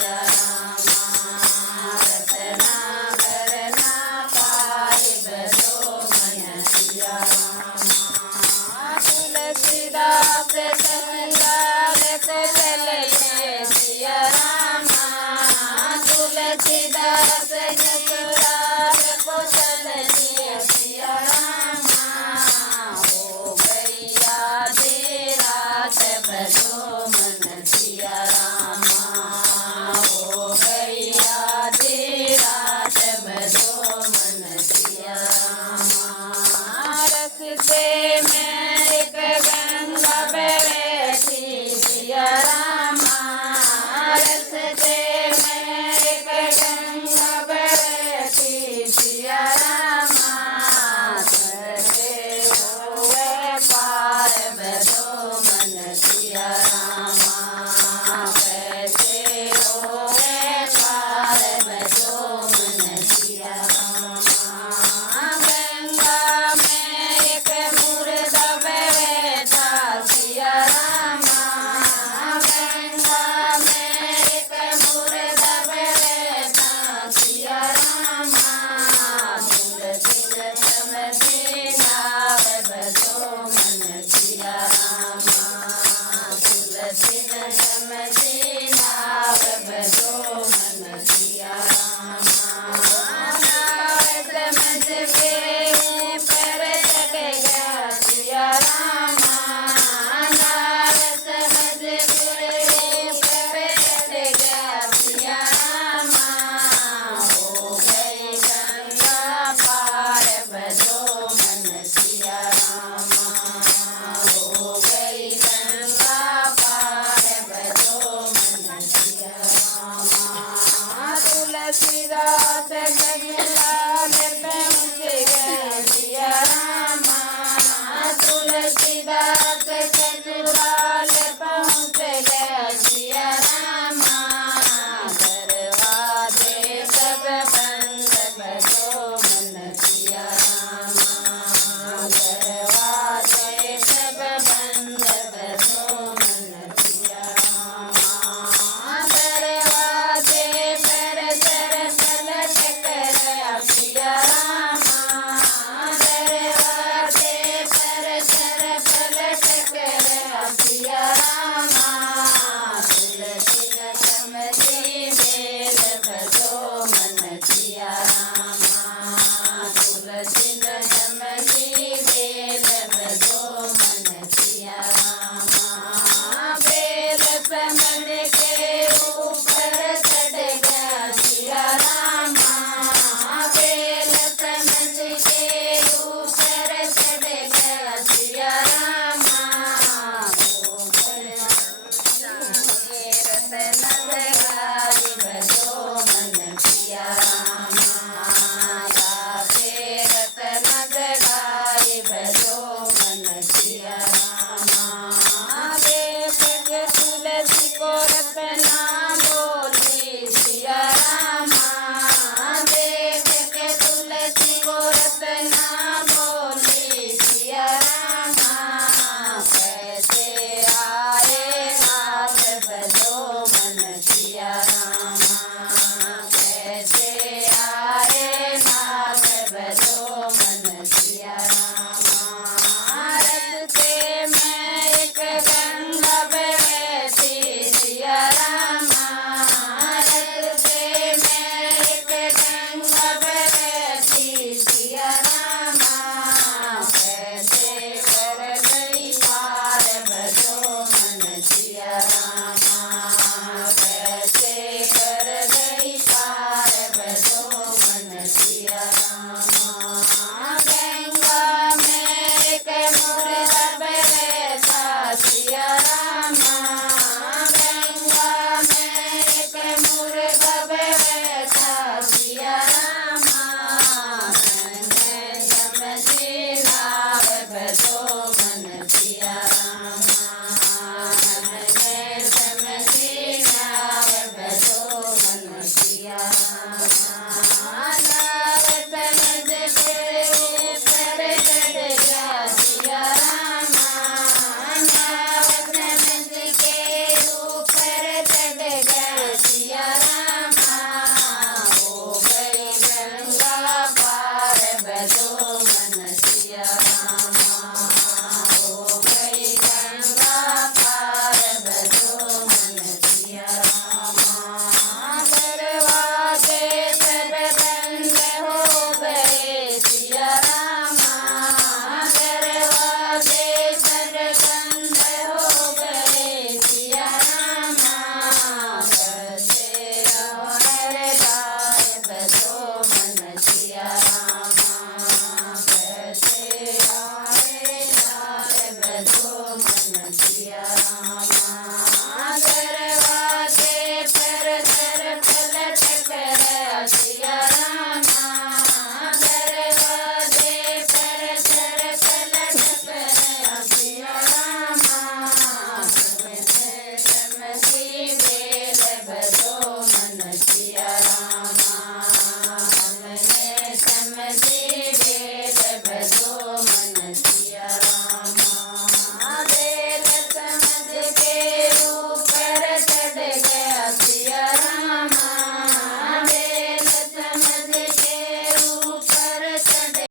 सिया रामा रतना करना पाए बदो मन सिया रामा तुलसीदास संगाल को चले सिया रामा तुलसीदास जसुराल को चले सिया रामा हो गई आधी रात बदो मन सिया रामा हो गई आधी रात बदो मन सिया रामा रस्ते में एक गंगा बैठी सिया रामा रस्ते में एक गंगा बैठी सिया रामा करते हुए पार बदो मन सिया रामा कैसे हुए पार बदो मन सिया रामा गंगा में एक मुर्दा बैठा सिया रामा गंगा में एक मुर्दा बैठा सिया रामा तुलसी समझी नाव बदो मन सिया रामा तुलसी समझी नाव बदो मन सिया रामा नाव समझ के पर चढ़ गया सिया रामा नाव समझ के पर चढ़ गया सिया रामा हो गई गंगा पार बदो मन सिया रामा हो गई गंगा पार बदो मन सिया रामा तुलसीदास जगलाल पहुँच गए सिया रामा तुलसीदास ससुराल पहुँच गए सिया रामा दरवाजे सब बंद बदो मन सिया रामा दरवाजे सब बंद बदो मन सिया रामा दरवाजे पर सर पलट कर सिया रामा दरवाजे पर सर पलट कर सिया रामा तुलसी समझे